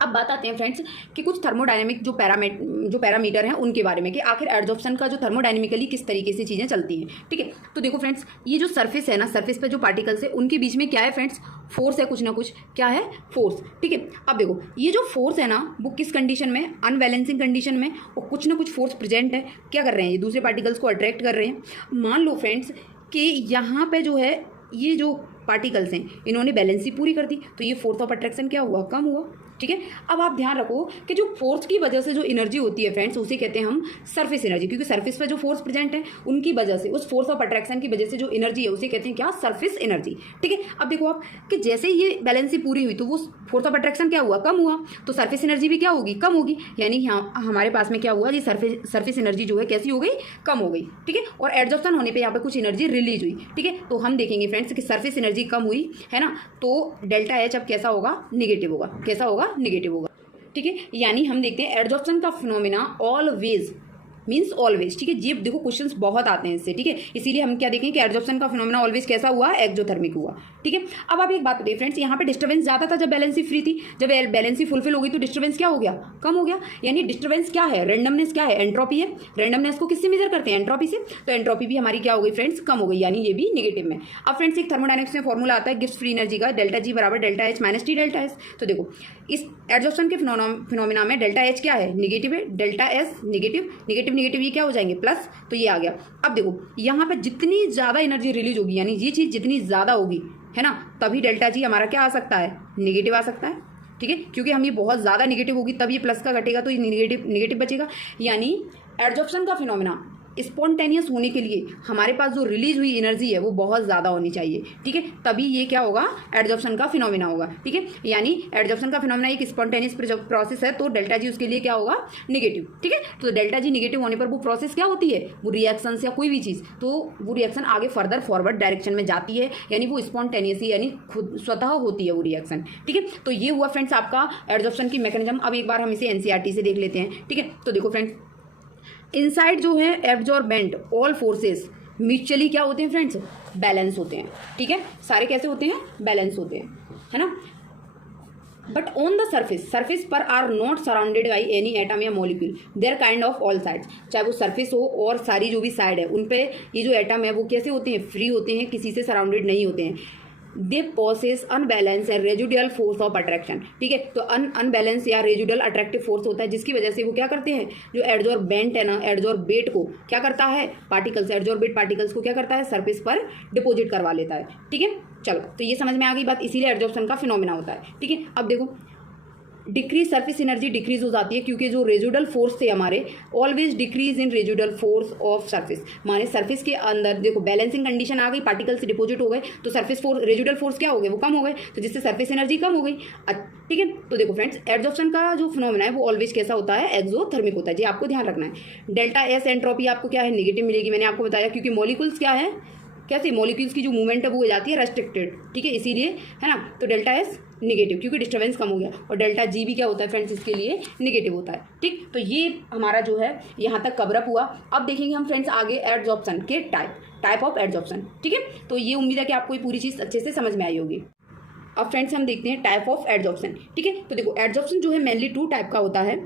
बात आते हैं फ्रेंड्स कि कुछ थर्मोडायनेमिक जो पैरामीटर हैं उनके बारे में, कि आखिर एडजॉर्प्शन का जो थर्मोडायनेमिकली किस तरीके से चीज़ें चलती हैं। ठीक है, तो देखो फ्रेंड्स ये जो सरफेस है ना, सरफेस पे जो पार्टिकल्स है उनके बीच में क्या है फ्रेंड्स, फोर्स है, कुछ ना कुछ, क्या है, फोर्स। ठीक है, अब देखो ये जो फोर्स है ना वो किस कंडीशन में, अनबैलेंसिंग कंडीशन में, और कुछ ना कुछ फोर्स प्रेजेंट है, क्या कर रहे हैं, ये दूसरे पार्टिकल्स को अट्रैक्ट कर रहे हैं। मान लो फ्रेंड्स कि यहाँ पे जो है ये जो पार्टिकल्स हैं इन्होंने बैलेंसी पूरी कर दी, तो ये फोर्स ऑफ अट्रैक्शन क्या हुआ, कम हुआ। ठीक है, अब आप ध्यान रखो कि जो फोर्स की वजह से जो एनर्जी होती है फ्रेंड्स, उसे कहते हैं हम सरफेस एनर्जी, क्योंकि सरफेस पर जो फोर्स प्रेजेंट है उनकी वजह से, उस फोर्स ऑफ अट्रैक्शन की वजह से जो एनर्जी है उसे कहते हैं क्या, सरफेस एनर्जी। ठीक है, अब देखो आप कि जैसे ही ये बैलेंसी पूरी हुई तो वो फोर्स ऑफ अट्रैक्शन क्या हुआ, कम हुआ, तो सरफेस एनर्जी भी क्या होगी, कम होगी। यानी यहाँ हमारे पास में क्या हुआ, ये सरफेस एनर्जी जो है कैसी हो गई, कम हो गई। ठीक है, और एडजॉर्प्शन होने पर यहाँ पर कुछ एनर्जी रिलीज हुई। ठीक है, तो हम देखेंगे फ्रेंड्स कि सरफेस एनर्जी कम हुई है ना, तो डेल्टा एच अब कैसा होगा, निगेटिव होगा, कैसा होगा, निगेटिव होगा। ठीक है, यानी हम देखते हैं एडजॉर्प्शन का फिनोमेना ऑलवेज मीन्स ऑलवेज। ठीक है, जी देखो क्वेश्चंस बहुत आते हैं इससे। ठीक है, इसीलिए हम क्या देखें कि एडजॉर्प्शन का फिनोमेना ऑलवेज कैसा हुआ, एक्सोथर्मिक हुआ। ठीक है, अब आप एक बात बताइए फ्रेंड्स, यहाँ पे डिस्टर्बेंस ज़्यादा था जब बैलेंसी फ्री थी, जब बैलेंसी फुलफिल हो गई तो डिस्टर्बेंस क्या हो गया, कम हो गया। यानी डिस्टर्बेंस क्या है, रेंडमनेस क्या है, एंट्रोपी है। रेंडमनेस को किससे मेजर करते हैं, एंट्रोपी से, तो एंट्रोपी भी हमारी क्या हो गई फ्रेंड्स, कम हो गई, यानी ये भी निगेटिव में। अब फ्रेंड्स एक थर्मोडायनेमिक्स में फॉर्मूला आता है गिब्स फ्री एनर्जी का, डेल्टा जी बराबर delta H minus T delta S. तो देखो इस एडजॉर्प्शन के फिनोमेना में डेल्टा एच क्या है, निगेटिव है, delta S negative, negative negative ये क्या हो जाएंगे, प्लस, तो ये आ गया। अब देखो यहाँ पे जितनी ज़्यादा एनर्जी रिलीज होगी, यानी ये चीज़ जितनी ज़्यादा होगी है ना, तभी डेल्टा जी हमारा क्या आ सकता है, निगेटिव आ सकता है। ठीक है, क्योंकि हम ये बहुत ज़्यादा निगेटिव होगी तब ये प्लस का घटेगा, तो ये निगेटिव बचेगा। यानी एडजॉर्प्शन का फिनोमेना स्पॉन्टेनियस होने के लिए हमारे पास जो रिलीज हुई एनर्जी है वो बहुत ज़्यादा होनी चाहिए। ठीक है, तभी ये क्या होगा, एडजॉर्प्शन का फिनोमेना होगा। ठीक है, यानी एडजॉर्प्शन का फिनोमेना एक स्पॉन्टेनियस प्रोसेस है, तो डेल्टा जी उसके लिए क्या होगा, निगेटिव। ठीक है, तो डेल्टा जी निगेटिव होने पर वो प्रोसेस क्या होती है, वो रिएक्शन या कोई भी चीज़, तो वो रिएक्शन आगे फर्दर फॉरवर्ड डायरेक्शन में जाती है, यानी वो स्पॉन्टेनियस यानी खुद स्वतः होती है वो रिएक्शन। ठीक है, तो ये हुआ फ्रेंड्स आपका एडजॉर्प्शन की मैकेनिज्म। अब एक बार हम इसे एनसीईआरटी से देख लेते हैं। ठीक है, तो देखो फ्रेंड्स इनसाइड जो है एब्जॉर्बेंट ऑल फोर्सेस म्यूचुअली क्या होते हैं फ्रेंड्स, बैलेंस होते हैं। ठीक है, सारे कैसे होते हैं, बैलेंस होते हैं, है ना। बट ऑन द सरफेस पर are not surrounded by any atom या molecule, there kind of all sides. चाहे वो सरफेस हो और सारी जो भी साइड है उन पे ये जो एटम है वो कैसे होते हैं, फ्री होते हैं, किसी से सराउंडेड नहीं होते हैं। They possess unbalance and residual force of attraction. ठीक है, तो अनबैलेंस या रेजिडुअल अट्रैक्टिव फोर्स होता है, जिसकी वजह से वो क्या करते हैं, जो एडजॉर्बेंट है ना, एडजॉर्बेट को क्या करता है, पार्टिकल्स, एडजॉर्बेट पार्टिकल्स को क्या करता है, सरफेस पर डिपोजिट करवा लेता है। ठीक है, चलो तो ये समझ में आ गई बात, इसीलिए एडजॉर्प्शन का फिनोमेना होता है। ठीक है, अब देखो डिक्रीज सरफेस एनर्जी डिक्रीज हो जाती है, क्योंकि जो रेजिडुअल फोर्स थे हमारे, always decrease in residual force of surface, माने सरफेस के अंदर देखो बैलेंसिंग कंडीशन आ गई, पार्टिकल्स डिपोजिट हो गए तो सरफेस फोर्स रेजिडुअल फोर्स क्या हो गए, वो कम हो गए, तो जिससे सरफेस एनर्जी कम हो गई। ठीक है, तो देखो फ्रेंड्स, एडजॉर्प्शन का जो फिनोमेना है वो ऑलवेज कैसा होता है, एक्सोथर्मिक होता है, जी आपको ध्यान रखना है। डेल्टा एस एंट्रोपी आपको क्या है, नेगेटिव मिलेगी, मैंने आपको बताया, क्योंकि मॉलिक्यूल्स क्या है, कैसे मॉलिक्यूल्स की जो मूवमेंट है वो हो जाती है रेस्ट्रिक्टेड, ठीक है, इसीलिए है ना। तो डेल्टा एस नेगेटिव, क्योंकि डिस्टर्बेंस कम हो गया, और डेल्टा जी भी क्या होता है फ्रेंड्स, इसके लिए नेगेटिव होता है। ठीक, तो ये हमारा जो है यहाँ तक कवर अप हुआ। अब देखेंगे हम फ्रेंड्स आगे एडजॉर्प्शन के टाइप ऑफ एडजॉर्प्शन। ठीक है, तो ये उम्मीद है कि आपको ये पूरी चीज़ अच्छे से समझ में आई होगी। अब फ्रेंड्स हम देखते हैं टाइप ऑफ एडजॉर्प्शन। ठीक है, तो देखो एडजॉर्प्शन जो है मेनली 2 टाइप का होता है।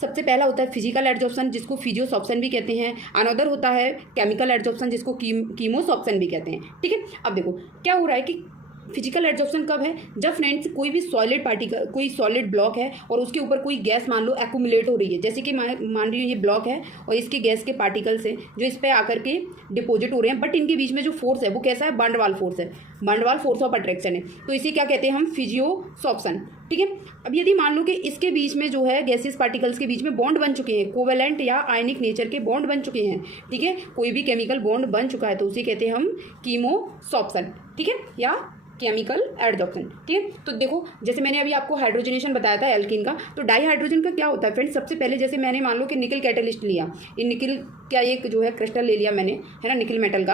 सबसे पहला होता है फिजिकल एडजॉर्प्शन, जिसको फिजियोसॉर्प्शन भी कहते हैं। अनदर होता है केमिकल एडजॉर्प्शन, जिसको कीमोसॉर्प्शन भी कहते हैं। ठीक है, अब देखो क्या हो रहा है कि फिजिकल एडजॉर्प्शन कब है, जब फ्रेंड्स कोई भी सॉलिड पार्टिकल, कोई सॉलिड ब्लॉक है और उसके ऊपर कोई गैस मान लो एक्यूमुलेट हो रही है, जैसे कि मान रही हूँ ये ब्लॉक है और इसके गैस के पार्टिकल्स हैं जो इस पर आकर के डिपोजिट हो रहे हैं, बट इनके बीच में जो फोर्स है वो कैसा है, बंडवाल फोर्स है, बंडवाल फोर्स ऑफ अट्रैक्शन है, तो इसे क्या कहते हैं हम, फिजियोसॉर्प्शन। ठीक है, अब यदि मान लो कि इसके बीच में जो है गैसियस पार्टिकल्स के बीच में बॉन्ड बन चुके हैं, कोवेलेंट या आयनिक नेचर के बॉन्ड बन चुके हैं, ठीक है, कोई भी केमिकल बॉन्ड बन चुका है तो उसे कहते हैं हम कीमोसॉर्प्शन। ठीक है, या केमिकल एडजॉर्प्शन। ठीक है, तो देखो जैसे मैंने अभी आपको हाइड्रोजनेशन बताया था एल्कीन का, तो डाई हाइड्रोजन का क्या होता है फ्रेंड्स, सबसे पहले जैसे मैंने मान लो कि निकल कैटलिस्ट लिया, ये निकल क्या एक जो है क्रिस्टल ले लिया मैंने, है ना, निकल मेटल का।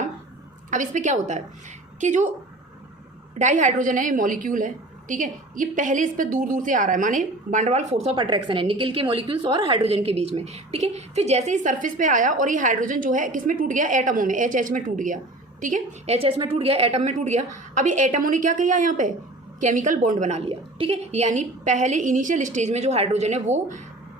अब इस पर क्या होता है कि जो डाई हाइड्रोजन है ये मॉलिक्यूल है, ठीक है, ये पहले इस पर दूर दूर से आ रहा है, माने वंडरवाल फोर्स ऑफ अट्रैक्शन है निकल के मॉलिक्यूल्स और हाइड्रोजन के बीच में। ठीक है, फिर जैसे ही सरफेस पे आया और ये हाइड्रोजन जो है किस में टूट गया, एटमों में, एच में टूट गया। ठीक है, एच में टूट गया, एटम में टूट गया। अब ये एटमों ने क्या किया, यहाँ पे केमिकल बॉन्ड बना लिया। ठीक है, यानी पहले इनिशियल स्टेज में जो हाइड्रोजन है वो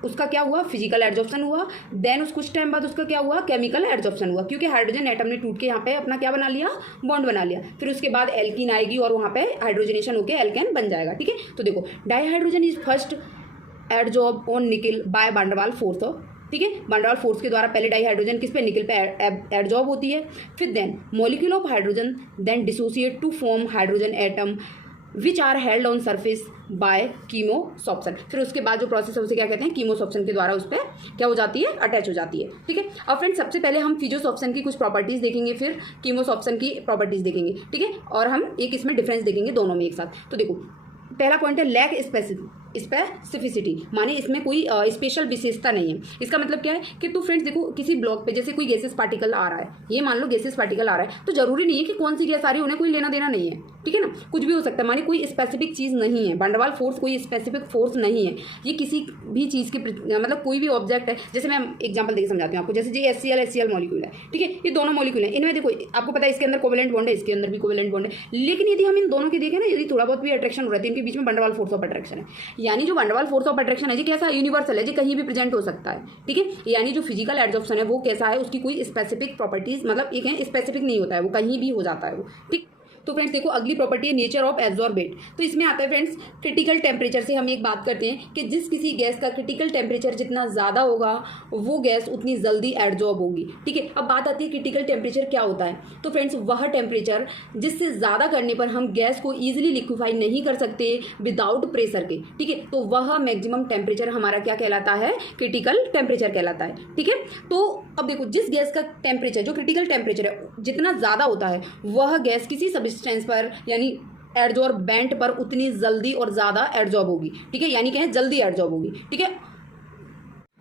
उसका क्या हुआ, फिजिकल एडजॉर्प्शन हुआ, देन उस कुछ टाइम बाद उसका क्या हुआ, केमिकल एडजॉर्प्शन हुआ, क्योंकि हाइड्रोजन एटम ने टूट के यहाँ पे अपना क्या बना लिया, बॉन्ड बना लिया। फिर उसके बाद एल्कीन आएगी और वहाँ पे हाइड्रोजनेशन होकर एल्केन बन जाएगा। ठीक है, तो देखो dihydrogen is first adsorb on निकल बाय वंडरवाल फोर्स। ठीक है, वंडरवाल फोर्स के द्वारा पहले डाईहाइड्रोजन किस पे, निकल पे एडजॉर्ब होती है। फिर then molecule of hydrogen then dissociate to form hydrogen atom which are held on surface by chemisorption. फिर उसके बाद जो प्रोसेस है उसे क्या कहते हैं, कीमोसॉर्प्शन के द्वारा उस पर क्या हो जाती है, अटैच हो जाती है। ठीक है, अब फ्रेंड्स सबसे पहले हम फिजियोसॉर्प्शन की कुछ प्रॉपर्टीज देखेंगे, फिर कीमोसॉर्प्शन की प्रॉपर्टीज देखेंगे। ठीक है, और हम एक इसमें डिफरेंस देखेंगे दोनों में एक साथ। तो देखो पहला पॉइंट है लैक स्पेसिफिसिटी, माने इसमें कोई स्पेशल विशेषता नहीं है। इसका मतलब क्या है कि तो फ्रेंड्स देखो किसी ब्लॉक पे जैसे कोई गैसेस पार्टिकल आ रहा है, ये मान लो गैसेस पार्टिकल आ रहा है, तो जरूरी नहीं है कि कौन सी गैस आ रही है उन्हें कोई लेना देना नहीं है। ठीक है ना, कुछ भी हो सकता है, माने कोई स्पेसिफिक चीज़ नहीं है, वंडरवाल फोर्स कोई स्पेसिफिक फोर्स नहीं है, ये किसी भी चीज़ के मतलब कोई भी ऑब्जेक्ट है। जैसे मैं एग्जाम्पल देकर समझाती हूँ आपको, जैसे ये HCl मॉलिक्यूल है, ठीक है, ये दोनों मॉलिक्यूल है, इनमें देखो आपको पता है इसके अंदर कोवेलेंट बॉन्ड है, इसके अंदर भी कोवेलेंट बॉन्ड है, लेकिन यदि हम इन दोनों के देखें ना, यदि थोड़ा बहुत भी अट्रैक्शन हो रहा है इनके बीच में वंडरवाल फोर्स ऑफ अट्रैक्शन है। यानी जो वंडरवाल फोर्स ऑफ अट्रैक्शन है जी कैसा, यूनिवर्सल है जी, कहीं भी प्रेजेंट हो सकता है। ठीक है, यानी जो फिजिकल एडजॉर्प्शन है वो कैसा है, उसकी कोई स्पेसिफिक प्रॉपर्टीज मतलब एक है स्पेसिफिक नहीं होता है, वो कहीं भी हो जाता है वो। ठीक, तो फ्रेंड्स देखो अगली प्रॉपर्टी है नेचर ऑफ एब्जॉर्बेट। तो इसमें आता है फ्रेंड्स क्रिटिकल टेम्परेचर से हम एक बात करते हैं कि जिस किसी गैस का क्रिटिकल टेम्परेचर जितना ज़्यादा होगा वो गैस उतनी जल्दी एब्जॉर्ब होगी। ठीक है, अब बात आती है क्रिटिकल टेम्परेचर क्या होता है। तो फ्रेंड्स वह टेम्परेचर जिससे ज़्यादा करने पर हम गैस को ईजिली लिक्विफाई नहीं कर सकते विदाउट प्रेशर के। ठीक है, तो वह मैक्सिमम टेम्परेचर हमारा क्या कहलाता है, क्रिटिकल टेम्परेचर कहलाता है। ठीक है, तो अब देखो जिस गैस का टेम्परेचर जो क्रिटिकल टेम्परेचर है जितना ज़्यादा होता है वह गैस किसी सब्सटेंस पर यानी एडजॉर्बेंट पर उतनी जल्दी और ज़्यादा एडजॉर्ब होगी। ठीक है, यानी क्या है, जल्दी एडजॉर्ब होगी। ठीक है,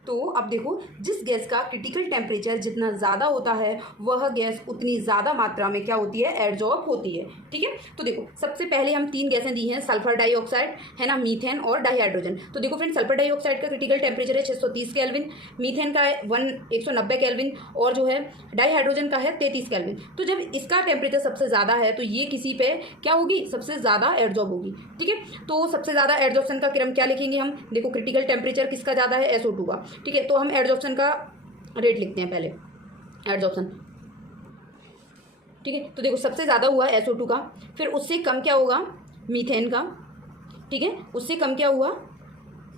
तो अब देखो जिस गैस का क्रिटिकल टेम्परेचर जितना ज़्यादा होता है वह गैस उतनी ज़्यादा मात्रा में क्या होती है, एडजॉर्ब होती है। ठीक है, तो देखो सबसे पहले हम 3 गैसें दी हैं, सल्फर डाइऑक्साइड है ना, मीथेन और डाईहाइड्रोजन। तो देखो फ्रेंड्स सल्फर डाइऑक्साइड का क्रिटिकल टेम्परेचर है 630 केल्विन, मीथेन का है 190 केल्विन और जो है डाईहाइड्रोजन का है 33 केल्विन। तो जब इसका टेम्परेचर सबसे ज़्यादा है तो ये किसी पे क्या होगी, सबसे ज़्यादा एडजॉर्ब होगी। ठीक है, तो सबसे ज़्यादा एडजॉर्प्शन का क्रम क्या लिखेंगे हम, देखो क्रिटिकल टेम्परेचर किसका ज़्यादा है, SO2 का। ठीक है, तो हम एडजॉर्प्शन का रेट लिखते हैं पहले, एडजॉर्प्शन। ठीक है, तो देखो सबसे ज़्यादा हुआ SO2 का, फिर उससे कम क्या होगा, मीथेन का। ठीक है, उससे कम क्या हुआ,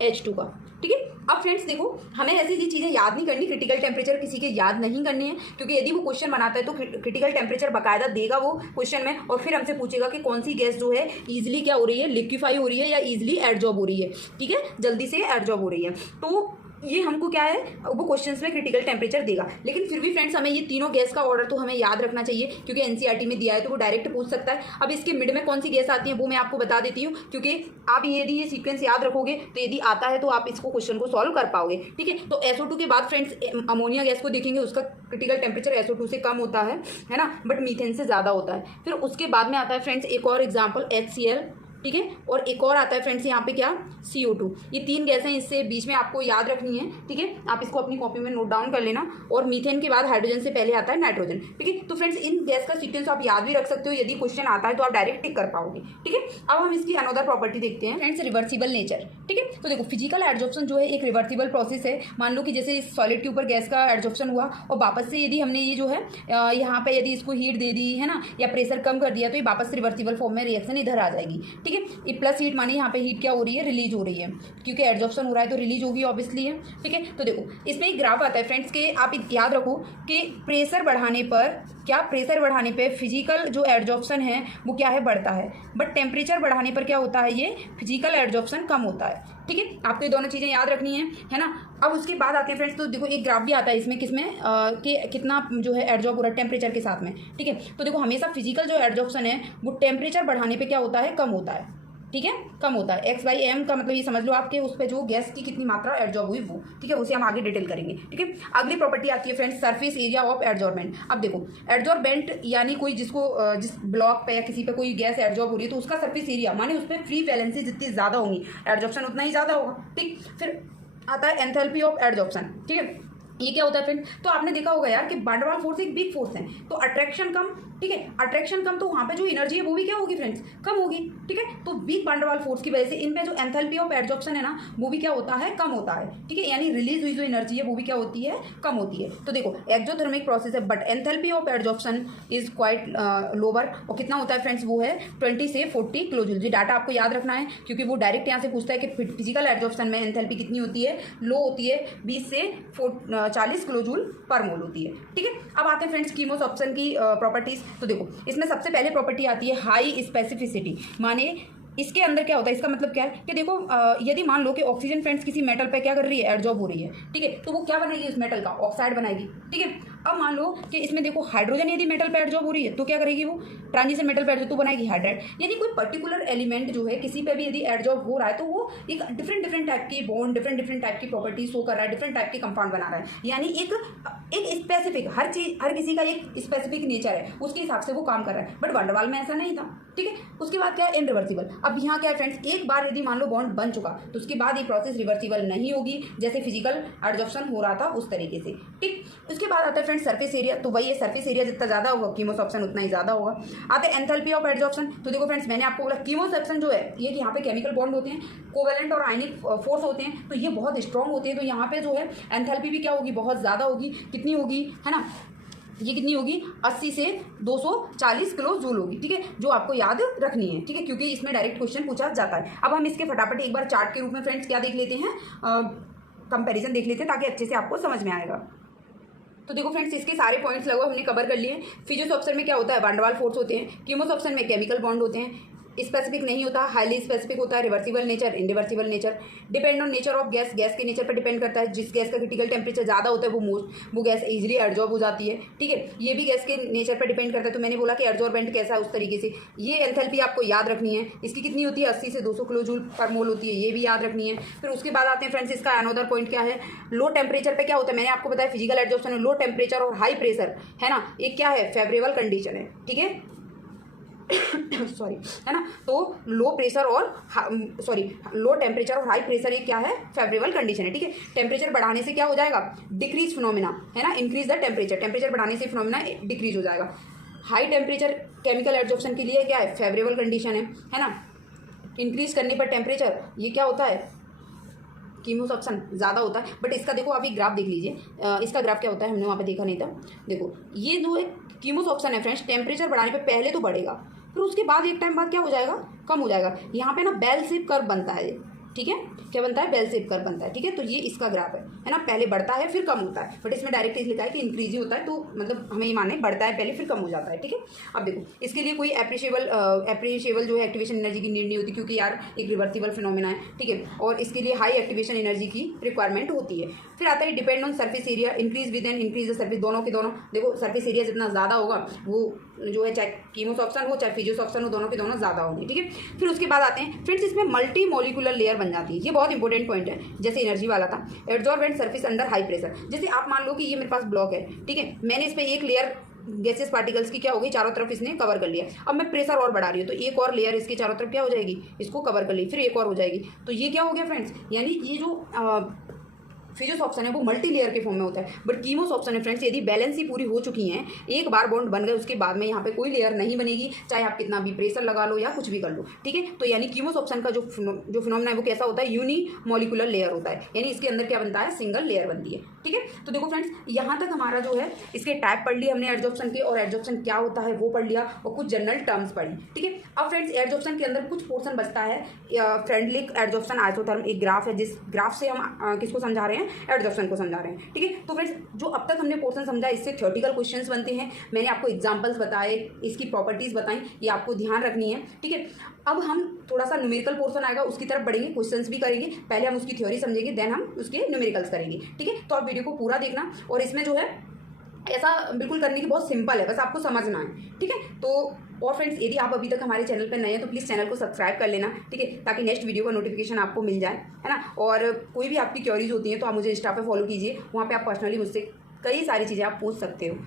H2 का। ठीक है, अब फ्रेंड्स देखो, हमें ऐसी चीज़ें याद नहीं करनी, क्रिटिकल टेम्परेचर किसी के याद नहीं करने हैं, क्योंकि यदि वो क्वेश्चन बनाता है तो क्रिटिकल टेम्परेचर बाकायदा देगा वो क्वेश्चन में, और फिर हमसे पूछेगा कि कौन सी गैस जो है ईजिली क्या हो रही है, लिक्विफाई हो रही है या ईजिली एडजॉर्ब हो रही है। ठीक है, जल्दी से एडजॉर्ब हो रही है, तो ये हमको क्या है, वो क्वेश्चंस में क्रिटिकल टेम्परेचर देगा। लेकिन फिर भी फ्रेंड्स हमें ये तीनों गैस का ऑर्डर तो हमें याद रखना चाहिए, क्योंकि एनसीईआरटी में दिया है तो वो डायरेक्ट पूछ सकता है। अब इसके मिड में कौन सी गैस आती है वो मैं आपको बता देती हूँ, क्योंकि आप यदि ये सीक्वेंस याद रखोगे तो यदि आता है तो आप इसको क्वेश्चन को सॉल्व कर पाओगे। ठीक है, तो SO2 के बाद फ्रेंड्स अमोनिया गैस को देखेंगे, उसका क्रिटिकल टेम्परेचर SO2 से कम होता है ना, बट मीथेन से ज़्यादा होता है। फिर उसके बाद में आता है फ्रेंड्स एक और एग्जाम्पल HCl। ठीक है, और एक और आता है फ्रेंड्स यहाँ पे क्या, CO2। ये तीन गैसें इससे बीच में आपको याद रखनी है। ठीक है, आप इसको अपनी कॉपी में नोट डाउन कर लेना। और मीथेन के बाद हाइड्रोजन से पहले आता है नाइट्रोजन। ठीक है, तो फ्रेंड्स इन गैस का सीक्वेंस आप याद भी रख सकते हो, यदि क्वेश्चन आता है तो आप डायरेक्ट टिक कर पाओगे। ठीक है, अब हम इसकी अनदर प्रॉपर्टी देखते हैं फ्रेंड्स, रिवर्सिबल नेचर। ठीक है, तो देखो फिजिकल एडजॉर्प्शन जो है एक रिवर्सिबल प्रोसेस है। मान लो कि जैसे इस सॉलिड के ऊपर गैस का एडजॉर्प्शन हुआ और वापस से यदि हमने ये जो है यहाँ पे यदि इसको हीट दे दी है ना, या प्रेशर कम कर दिया, तो ये वापस से रिवर्सिबल फॉर्म में रिएक्शन इधर आ जाएगी। ठीक है, ये प्लस मानिए यहाँ पे हीट क्या हो रही है, रिलीज हो रही है, क्योंकि एडजॉर्प्शन हो रहा है तो रिलीज होगी ऑब्वियसली है। ठीक है, तो देखो इसमें एक ग्राफ आता है फ्रेंड्स के, आप याद रखो कि प्रेशर बढ़ाने पर क्या, प्रेशर बढ़ाने पे फिजिकल जो एडजॉर्प्शन है वो क्या है, बढ़ता है, बट टेम्परेचर बढ़ाने पर क्या होता है, ये फिजिकल एडजॉर्प्शन कम होता है। ठीक है, आपको ये दोनों चीज़ें याद रखनी है ना। अब उसके बाद आते हैं फ्रेंड्स, तो देखो एक ग्राफ भी आता है इसमें, किसमें कि कितना जो है एडजॉर्ब हो रहा है टेम्परेचर के साथ में। ठीक है, तो देखो हमेशा फिजिकल जो एडजॉर्प्शन है वो टेम्परेचर बढ़ाने पे क्या होता है, कम होता है। ठीक है, कम होता है। x/m का मतलब ये समझ लो आपके उस पर जो गैस की कितनी मात्रा एडजॉर्ब हुई वो। ठीक है, उसे हम आगे डिटेल करेंगे। ठीक है, अगली प्रॉपर्टी आती है friends, surface area of adsorbent. अब देखो एडजॉर्बेंट यानी कोई जिसको जिस ब्लॉक पे या किसी पे कोई गैस एडजॉर्ब हो रही है तो उसका सरफेस एरिया माने उस पर फ्री वैलेंसी जितनी ज़्यादा होंगी एडजॉर्प्शन उतना ही ज़्यादा होगा। ठीक, फिर आता है एंथैल्पी ऑफ एडजॉर्प्शन। ठीक है, ये क्या होता है फ्रेंड, तो आपने देखा होगा यार कि वैन डर वाल फोर्स एक बिग फोर्स है, तो अट्रैक्शन कम। ठीक है, अट्रैक्शन कम तो वहाँ पे जो एनर्जी है वो भी क्या होगी फ्रेंड्स, कम होगी। ठीक है, तो वीक वैन डर वाल फोर्स की वजह से इनमें जो एंथैल्पी ऑफ एडजॉर्प्शन है ना वो भी क्या होता है, कम होता है। ठीक है, यानी रिलीज हुई जो एनर्जी है वो भी क्या होती है, कम होती है। तो देखो एक्सोथर्मिक प्रोसेस है but enthalpy of adsorption is quite lower, और कितना होता है फ्रेंड्स, वो है 20 से 40 किलोजूल। ये डाटा आपको याद रखना है, क्योंकि वो डायरेक्ट यहाँ से पूछता है कि फिजिकल एडजॉर्प्शन में एंथैल्पी कितनी होती है, लो होती है, 20 से 40 किलोजूल पर मोल होती है। ठीक है, अब आते हैं फ्रेंड्स कीमोस ऑप्शन की प्रॉपर्टीज। तो देखो इसमें सबसे पहले प्रॉपर्टी आती है हाई स्पेसिफिसिटी। माने इसके अंदर क्या होता है, इसका मतलब क्या है कि देखो यदि मान लो कि ऑक्सीजन फ्रेंड्स किसी मेटल पे क्या कर रही है, एडजॉर्ब हो रही है। ठीक है, तो वो क्या बनाएगी, उस मेटल का ऑक्साइड बनाएगी। ठीक है, अब मान लो कि इसमें देखो हाइड्रोजन यदि मेटल पे एडजॉर्ब हो रही है तो क्या करेगी, वो ट्रांजिशन मेटल पे एडजॉर्ब तो बनाएगी हाइड्राइड। यानी कोई पर्टिकुलर एलिमेंट जो है किसी पे भी यदि एडजॉर्ब हो रहा है तो वो एक डिफरेंट टाइप की बॉन्ड, डिफरेंट टाइप की प्रॉपर्टीज शो कर रहा है, डिफरेंट टाइप के कंपाउंड बना रहा है। यानी एक स्पेसिफिक, हर चीज हर किसी का एक स्पेसिफिक नेचर है, उसके हिसाब से वो काम कर रहा है। बट वैन डर वाल में ऐसा नहीं था। ठीक है, उसके बाद क्या है, इनरिवर्सिबल। अब यहाँ क्या है फ्रेंड्स, एक बार यदि मान लो बॉन्ड बन चुका तो उसके बाद ये प्रोसेस रिवर्सिबल नहीं होगी, जैसे फिजिकल एडजॉर्प्शन हो रहा था उस तरीके से। ठीक, उसके बाद आता है फ्रेंड्स सरफेस एरिया। तो वही है, सरफेस एरिया जितना ज़्यादा होगा कीमोस ऑप्शन उतना ही ज़्यादा होगा। आते हैं एंथैल्पी ऑफ एडजॉर्प्शन। तो देखो फ्रेंड्स मैंने आपको बोला कीमोस ऑप्शन जो है ये कि यहाँ पे केमिकल बॉन्ड होते हैं, कोवेलेंट और आयनिक फोर्स होते हैं, तो ये बहुत स्ट्रॉन्ग होते हैं। तो यहाँ पे जो है एंथैल्पी भी क्या होगी, बहुत ज़्यादा होगी। कितनी होगी, है ना, ये कितनी होगी, 80 से 240 किलो जूल होगी। ठीक है, जो आपको याद रखनी है। ठीक है, क्योंकि इसमें डायरेक्ट क्वेश्चन पूछा जाता है। अब हम इसके फटाफट एक बार चार्ट के रूप में फ्रेंड्स क्या देख लेते हैं, कंपैरिजन देख लेते हैं ताकि अच्छे से आपको समझ में आएगा। तो देखो फ्रेंड्स इसके सारे पॉइंट्स लगभग हमने कवर कर लिए। फिजिक्स ऑप्शन में क्या होता है, वैन डर वाल फोर्स होते हैं। कीमोस ऑप्शन में केमिकल बॉन्ड होते हैं, स्पेसिफिक नहीं होता, हाईली स्पेसिफिक होता है। Reversible nature, irreversible nature, depend on nature of gas, gas के नेचर पर डिपेंड करता है। जिस गैस का क्रिटिकल टेम्परेचर ज़्यादा होता है वो गैस इजीली एडजॉर्ब हो जाती है। ठीक है, ये भी गैस के नेचर पर डिपेंड करता है। तो मैंने बोला कि एडजॉर्बेंट कैसा है उस तरीके से। ये एंथैल्पी आपको याद रखनी है, इसकी कितनी होती है, 80 से 200 किलो जूल पर मोल होती है, ये भी याद रखनी है। फिर उसके बाद आते हैं फ्रेंड्स इसका अनदर पॉइंट क्या है, लो टेम्परेचर पे क्या होता है, मैंने आपको बताया फिजिकल एडजॉर्प्शन में लो टेम्परेचर और हाई प्रेशर है ना, एक क्या है, फेवरेबल कंडीशन है। ठीक है सॉरी, है ना, तो लो प्रेशर और लो टेम्परेचर और हाई प्रेशर ये क्या है, फेवरेबल कंडीशन है। ठीक है, टेम्परेचर बढ़ाने से क्या हो जाएगा, डिक्रीज फिनोमिना, है ना, इंक्रीज द टेम्परेचर, टेम्परेचर बढ़ाने से फिनोमिना डिक्रीज हो जाएगा। हाई टेम्परेचर केमिकल एडजॉर्प्शन के लिए क्या है, फेवरेबल कंडीशन है ना। इंक्रीज करने पर टेम्परेचर ये क्या होता है, कीमोस ऑप्शन ज़्यादा होता है। बट इसका देखो आप एक ग्राफ देख लीजिए, इसका ग्राफ क्या होता है, हमने वहाँ पे देखा नहीं था। देखो ये जो एक कीमोस ऑप्शन है फ्रेंड्स, टेम्परेचर बढ़ाने पे पहले तो बढ़ेगा, फिर उसके बाद एक टाइम बाद क्या हो जाएगा, कम हो जाएगा। यहाँ पे ना बेल शेप कर्व बनता है, ठीक है, क्या बनता है, बेल शेप कर्व बनता है। ठीक है, तो ये इसका ग्राफ है ना, पहले बढ़ता है फिर कम होता है, बट इसमें डायरेक्ट लिखा है कि इंक्रीज ही होता है, तो मतलब हमें ये माने बढ़ता है पहले फिर कम हो जाता है। ठीक है, अब देखो इसके लिए कोई एप्रिशिएबल जो है एक्टिवेशन एनर्जी की नीड नहीं होती, क्योंकि यार एक रिवर्सिबल फिनोमेना है। ठीक है, और इसके लिए हाई एक्टिवेशन एनर्जी की रिक्वायरमेंट होती है। फिर आता है depend on surface area, increase with an increase the surface, दोनों के दोनों देखो सर्फेस एरिया जितना ज़्यादा होगा वो जो है चाहे कीमोसॉर्प्शन हो चाहे फिजियोसॉर्प्शन हो, दोनों के दोनों ज़्यादा होंगे। ठीक है, फिर उसके बाद आते हैं फ्रेंड्स इसमें मल्टी मॉलिकुलर लेयर बन जाती है, ये बहुत इंपॉर्टेंट पॉइंट है। जैसे एनर्जी वाला था, absorb and surface under high pressure, जैसे आप मान लो कि ये मेरे पास ब्लॉक है। ठीक है, मैंने इस पर एक लेयर गैसेस पार्टिकल्स की क्या हो गई, चारों तरफ इसने कवर कर लिया। अब मैं प्रेशर और बढ़ा रही हूँ तो एक और लेयर इसके चारों तरफ क्या हो जाएगी, इसको कवर कर ली, फिर एक और हो जाएगी। तो ये क्या हो गया फ्रेंड्स, यानी ये जो फिजियोसॉर्प्शन है वो मल्टी लेयर के फॉर्म में होता है। बट कीमोसॉर्प्शन है फ्रेंड्स, यदि बैलेंस ही पूरी हो चुकी हैं, एक बार बॉन्ड बन गए उसके बाद में यहाँ पे कोई लेयर नहीं बनेगी, चाहे आप कितना भी प्रेशर लगा लो या कुछ भी कर लो। ठीक है, तो यानी कीमोसॉर्प्शन का जो फिनोमेना है वो कैसा होता है, यूनी मॉलिकुलर लेयर होता है, यानी इसके अंदर क्या बनता है, सिंगल लेयर बनती है। ठीक है, तो देखो फ्रेंड्स यहाँ तक हमारा जो है इसके टाइप पढ़ लिया हमने एडजॉर्प्शन के, और एडजॉर्प्शन क्या होता है वो पढ़ लिया, और कुछ जनरल टर्म्स पढ़ी। ठीक है, अब फ्रेंड्स एडजॉर्प्शन के अंदर कुछ पोर्शन बचता है, फ्रेंडलिक एडजॉर्प्शन आइसोथर्म एक ग्राफ है, जिस ग्राफ से हम किसको समझा रहे हैं, एडजॉर्प्शन को समझा रहे हैं। ठीक है, तो फ्रेंड्स जो अब तक हमने पोर्शन समझा इससे थ्योरेटिकल क्वेश्चंस बनते हैं, मैंने आपको एग्जांपल्स बताए, इसकी प्रॉपर्टीज बताई, ये आपको ध्यान रखनी है। ठीक है, अब हम थोड़ा सा न्यूमेरिकल पोर्शन आएगा उसकी तरफ बढ़ेंगे, क्वेश्चंस भी करेंगे, पहले हम उसकी थ्योरी समझेंगे देन हम उसके न्यूमेरिकल्स करेंगे। ठीक है, तो आप वीडियो को पूरा देखना, और इसमें जो है ऐसा बिल्कुल करने की बहुत सिंपल है, बस आपको समझना है। ठीक है, तो और फ्रेंड्स यदि आप अभी तक हमारे चैनल पर नए हैं तो प्लीज़ चैनल को सब्सक्राइब कर लेना। ठीक है, ताकि नेक्स्ट वीडियो का नोटिफिकेशन आपको मिल जाए, है ना। और कोई भी आपकी क्वेरीज होती हैं तो आप मुझे इंस्टा पे फॉलो कीजिए, वहाँ पे आप पर्सनली मुझसे कई सारी चीज़ें आप पूछ सकते हो।